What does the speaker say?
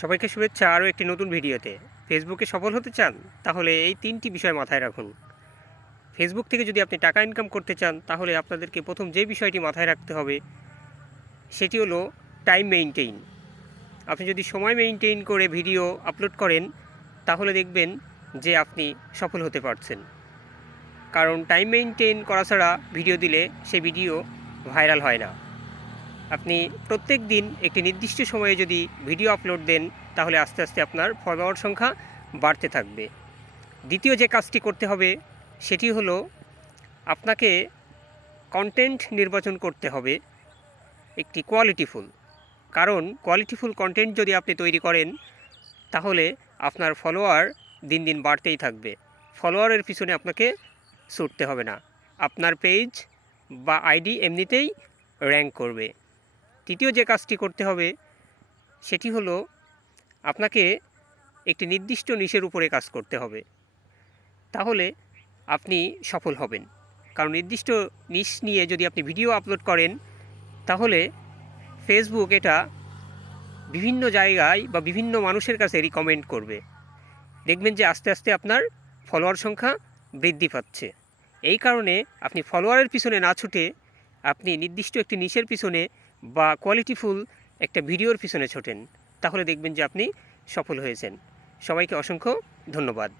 সবাইকে শুভেচ্ছা আরও একটি নতুন ভিডিওতে। ফেসবুকে সফল হতে চান তাহলে এই 3টি বিষয় মাথায় রাখুন। ফেসবুক থেকে যদি আপনি টাকা ইনকাম করতে চান তাহলে আপনাদেরকে প্রথম যে বিষয়টি মাথায় রাখতে হবে সেটি হলো টাইম মেইনটেইন। আপনি যদি সময় মেইনটেইন করে ভিডিও আপলোড করেন তাহলে দেখবেন যে আপনি সফল হতে পারছেন। কারণ টাইম মেইনটেইন করা ছাড়া ভিডিও দিলে সেই ভিডিও ভাইরাল হয় না। আপনি প্রত্যেক দিন একটি নির্দিষ্ট সময়ে যদি ভিডিও আপলোড দেন তাহলে আস্তে আস্তে আপনার ফলোয়ার সংখ্যা বাড়তে থাকবে। দ্বিতীয় যে কাজটি করতে হবে সেটি হলো আপনাকে কন্টেন্ট নির্বাচন করতে হবে একটি কোয়ালিটিফুল। কারণ কোয়ালিটিফুল কন্টেন্ট যদি আপনি তৈরি করেন তাহলে আপনার ফলোয়ার দিন দিন বাড়তেই থাকবে। ফলোয়ারের পিছনে আপনাকে ছুটতে হবে না, আপনার পেজ বা আইডি এমনিতেই র্যাঙ্ক করবে। তৃতীয় যে কাজটি করতে হবে সেটি হলো আপনাকে একটি নির্দিষ্ট নিশের উপরে কাজ করতে হবে, তাহলে আপনি সফল হবেন। কারণ নির্দিষ্ট নিশ নিয়ে যদি আপনি ভিডিও আপলোড করেন তাহলে ফেসবুক এটা বিভিন্ন জায়গায় বা বিভিন্ন মানুষের কাছে রিকমেন্ড করবে। দেখবেন যে আস্তে আস্তে আপনার ফলোয়ার সংখ্যা বৃদ্ধি পাচ্ছে। এই কারণে আপনি ফলোয়ারের পিছনে না ছুটে আপনি নির্দিষ্ট একটি নিশের পিছনে বা কোয়ালিটিফুল একটা ভিডিওর পিছনে ছোটেন, তাহলে দেখবেন যে আপনি সফল হয়েছেন। সবাইকে অসংখ্য ধন্যবাদ।